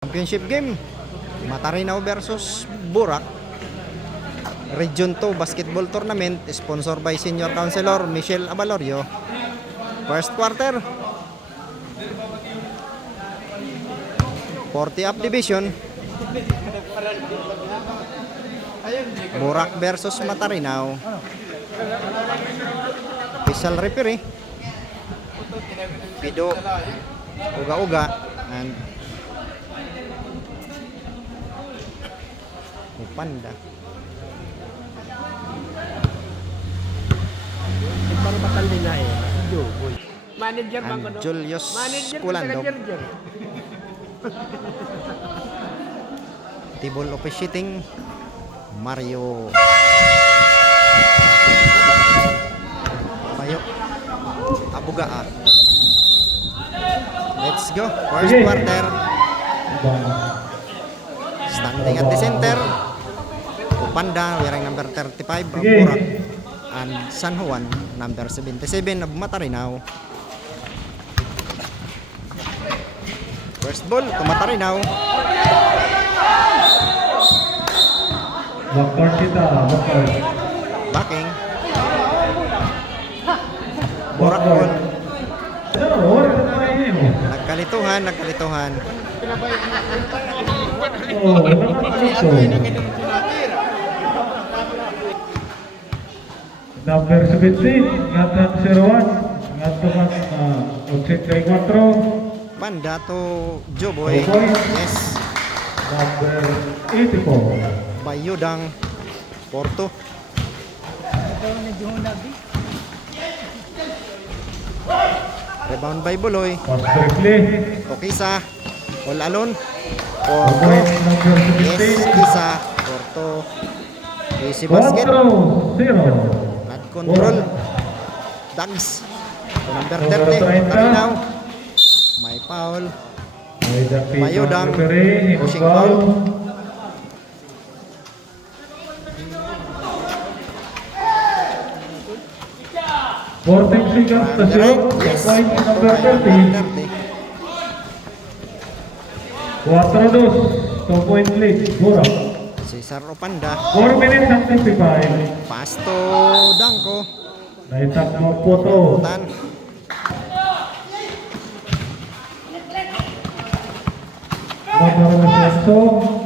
Championship game, Matarinaw versus Burak. Region 2 Basketball Tournament, sponsored by Senior Counselor Michelle Abalorio. First quarter, 40 up division. Burak versus Matarinaw. Official referee Pido Uga-Uga and Panda. Baru bakal nila eh. Boy. Manager bang And Julius Kulandong. Tibol officiating Mario Payo Abugaa. Let's go. First quarter. Standing at the center, Panda wearing number 35 of Burak, and San Juan number 77 of Matarinaw. First ball to Matarinaw. Backing. Burak ball. Nagkalituhan. Number 17, ngatan 01, ngatan 84. Panda to Joboy. Yes. Number 84. Bayudang Porto. Rebound by Buloy. Pass briefly. Kisa. All alone. Number Porto. 17. Yes, Kisa. Porto. Easy basket. 4-0. Not control. Dags. To number 30. Matarinaw. May foul. Bayudang. Pushing foul. Sporting seconds to shoot. Yes. Point number 30. 4-2. 2-point lead. Burak. Cesar Opanda. 4 minutes and 55. Pass to Dangko. Naitak mo po to. Tan. Number 6.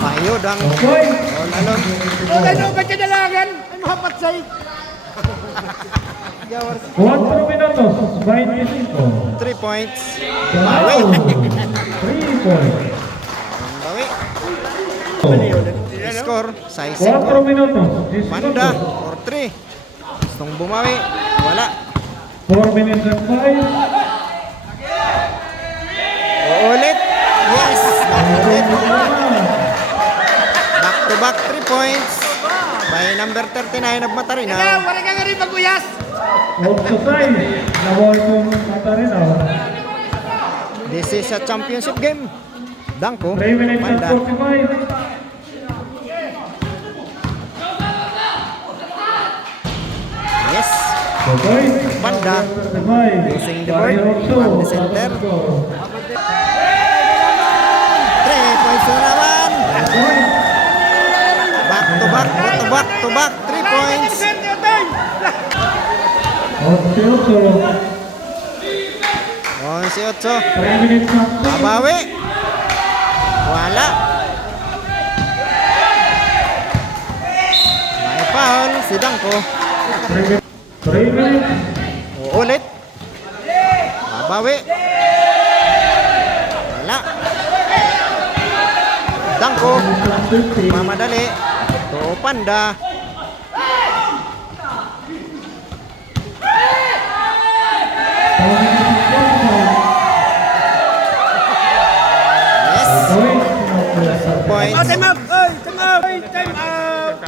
Bayudang. Okay. All alone. Ano ba kadalagan? Ay mahapat say. 4 minutos. 25. 3 points. Bawi. 3 points. Bawi. Score. Size 4 minutos. 10 Panda minutos. or 3. Gustong bumawi. Wala. 4 minutes and 5. Uulit. Yes. Uulit. Back to back 3 points. By number 39 of Matarinaw. Wala ka nga rin maguyas. Also size. Nabuhay kong Matarinaw. This is a championship game. Dangko. 3 minutes and Panda. 45. Yes. Okay. Panda. 35. Using the board. At the center. 3 points na naman. Back to back. 3 points. 11-8. 3 minutes and Babawi. Wala. May foul si Dangko. 3 minutes. Uulit. Babawi. Wala. Dangko. 50. Mamadali. To Panda. Yes. Points. Oh, time out. Oy, time out. Oy, time out.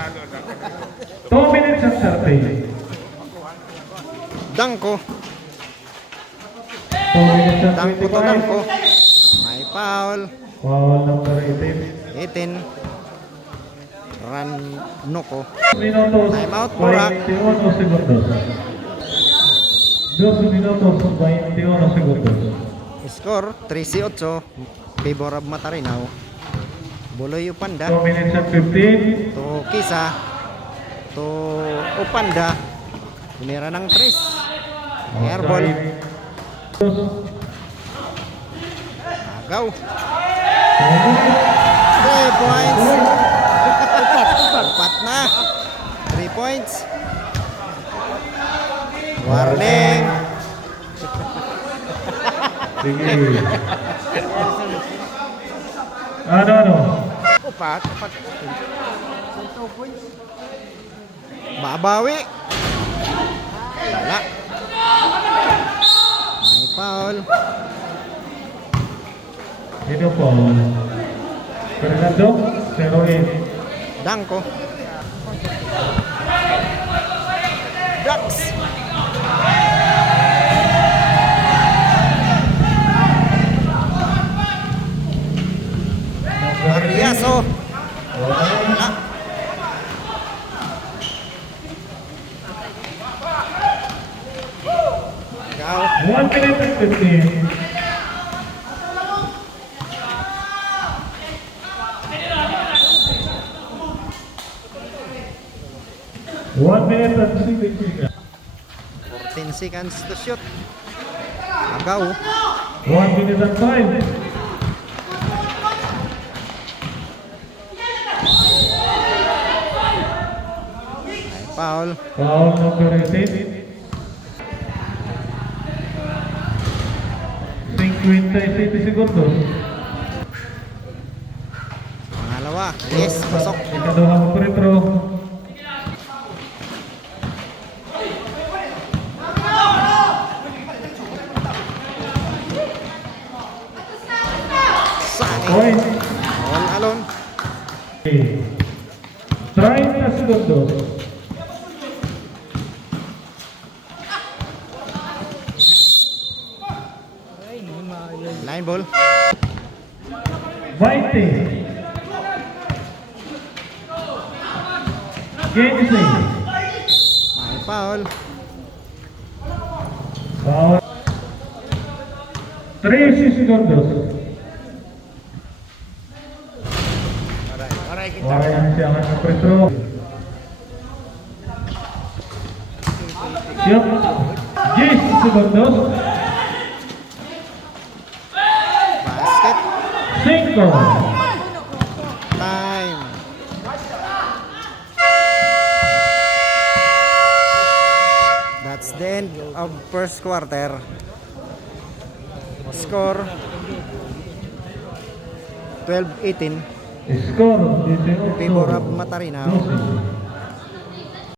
2 minutes and 30. Dangko. 2 minutes and Dangko to 25. Dangko. May foul. Foul number 18. 18. Ranoko. Minutos. Time out, Burak. 21 segundos. 12 minutos 21 segundos. Score 13-8 favor of Matarinaw. Buloy Upanda 2 minutes and 15. to Kisa to Upanda. Tumira ng 3. Airball. Agaw. 3 points. Upat na. 3 points. Warning. Sige. Ano? Upat. Babawi. Wala. May foul. Ito po. Fernando, 0-8. Dangko. Ducks. Ariaso. Wala. Ikaw. 1 minute and 15. One minute and 16 seconds. 14 seconds to shoot. Agaw. 1 minute and 5. Foul. Foul number 18. 57 segundos. Pangalawa. Yes, pasok. Ikaduhang free throw. Sani. Point. All alone. 30 segundos. Line ball. 20. 15. May foul. Foul. 13 segundos. Ayan siya ang free throw. Yup. 10 segundos. Basket. 5. Time. That's the end of first quarter. Score 12-18 Score. favor of Matarinaw. 12.